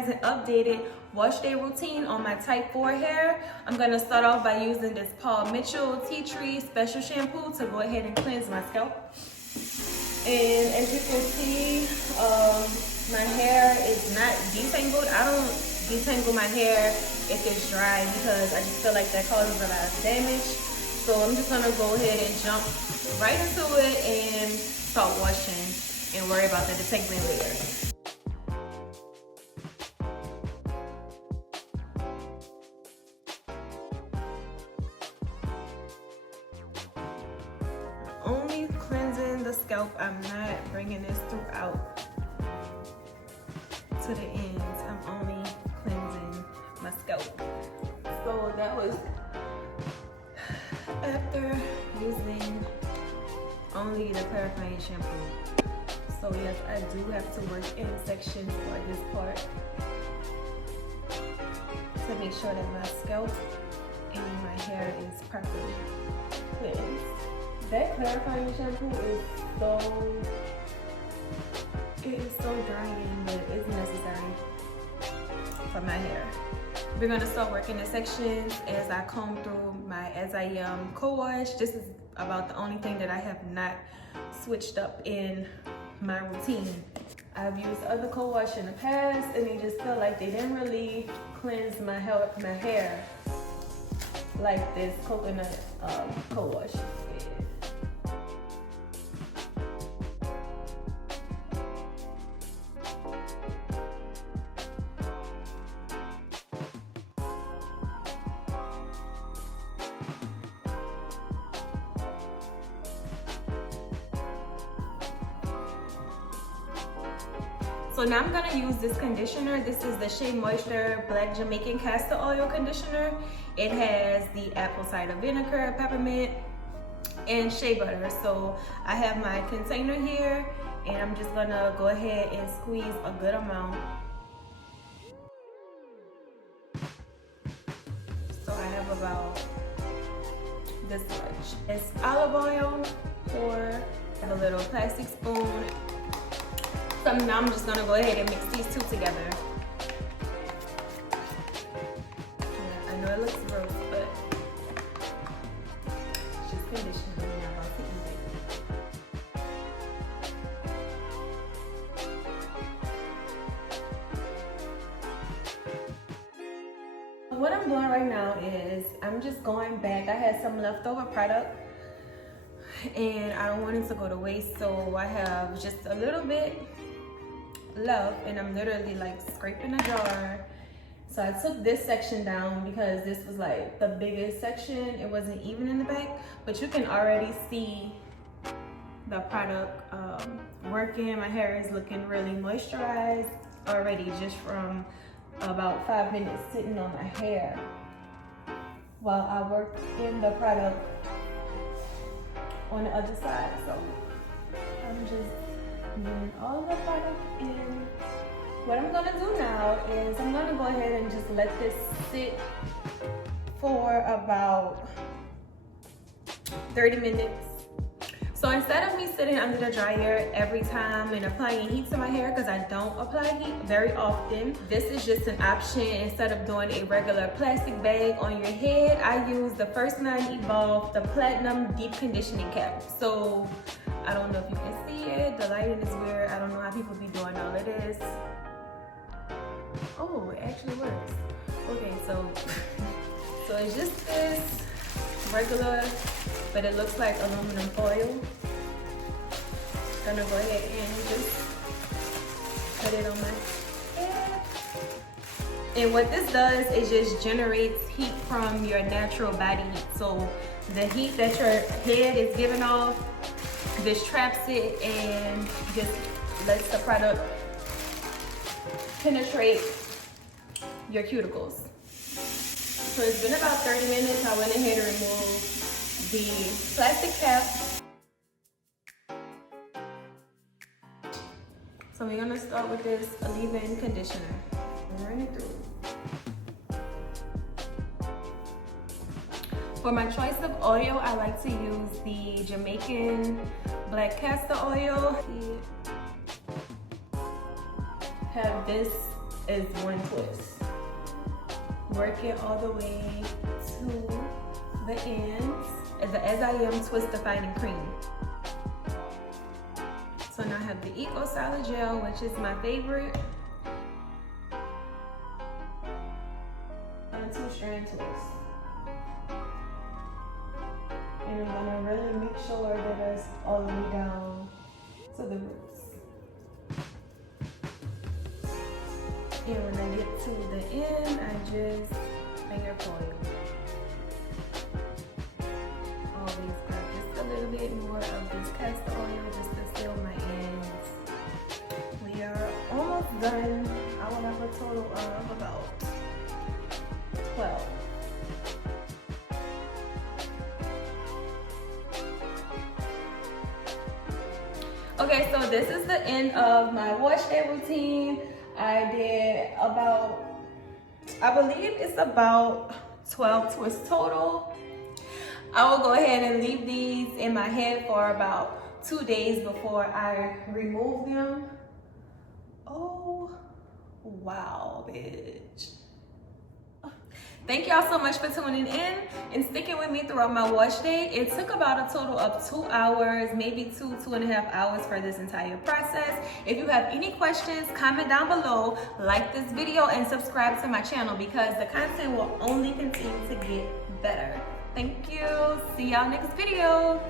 guys an updated wash day routine on my type 4 hair. I'm gonna start off by using this Paul Mitchell Tea Tree Special Shampoo to go ahead and cleanse my scalp. And as you can see, my hair is not detangled. I don't detangle my hair if it's dry because I just feel like that causes a lot of damage. So I'm just gonna go ahead and jump right into it and start washing and worry about the detangling later. Only cleansing the scalp. I'm not bringing this throughout to the ends. I'm only cleansing my scalp. So that was after using only the clarifying shampoo. So yes, I do have to work in sections for this part to make sure that my scalp and my hair is properly cleansed. That clarifying shampoo is so drying, but it's necessary for my hair. We're gonna start working in sections as I comb through as I co-wash. This is about the only thing that I have not switched up in my routine. I've used other co-wash in the past and they just feel like they didn't really cleanse my hair like this coconut co-wash did. So now I'm gonna use this conditioner. This is the Shea Moisture Black Jamaican Castor Oil Conditioner. It has the apple cider vinegar, peppermint, and shea butter. So I have my container here and I'm just gonna go ahead and squeeze a good amount. So I have about this much. It's olive oil, or a little plastic spoon. So now I'm just gonna go ahead and mix these two together. Yeah, I know it looks gross, but it's just conditioner. I'm not about to eat it. What I'm doing right now is I'm just going back. I had some leftover product and I don't want it to go to waste, so I have just a little bit left and I'm literally like scraping a jar. So I took this section down because this was like the biggest section. It wasn't even in the back, but you can already see the product working. My hair is looking really moisturized already just from about 5 minutes sitting on my hair while I work in the product on the other side. So I'm just doing all the product in. What I'm gonna do now is I'm gonna go ahead and just let this sit for about 30 minutes. So instead of me sitting under the dryer every time and applying heat to my hair, because I don't apply heat very often, this is just an option. Instead of doing a regular plastic bag on your head, I use the Firstline Evolve, the Platinum Deep Conditioning Cap. So I don't know if you can see it. The lighting is weird. I don't know how people be doing all of this. Oh, it actually works. Okay, so it's just this regular, but it looks like aluminum foil. Gonna go ahead and just put it on my head. And what this does is just generates heat from your natural body heat. So the heat that your head is giving off, this traps it and just lets the product penetrate your cuticles. So it's been about 30 minutes. I went ahead and removed the plastic cap. So we're gonna start with this leave-in conditioner and run it through. For my choice of oil, I like to use the Jamaican Black Castor Oil. Have this is one twist. Work it all the way to the ends as I am twist defining cream. So now I have the Eco Solid Gel, which is my favorite. And a 2-strand twist. And I'm gonna really make sure that it's all the way down to the roots. And when I get to the end, I just finger coil. Always grab just a little bit more of this castor oil just to seal my ends. We are almost done. I will have a total of about 12. Okay, so this is the end of my wash day routine. I did about, I believe it's about 12 twists total. I will go ahead and leave these in my head for about 2 days before I remove them. Oh, wow, bitch. Thank y'all so much for tuning in and sticking with me throughout my wash day. It took about a total of 2 hours, maybe 2.5 hours for this entire process. If you have any questions, comment down below, like this video, and subscribe to my channel because the content will only continue to get better. Thank you. See y'all next video.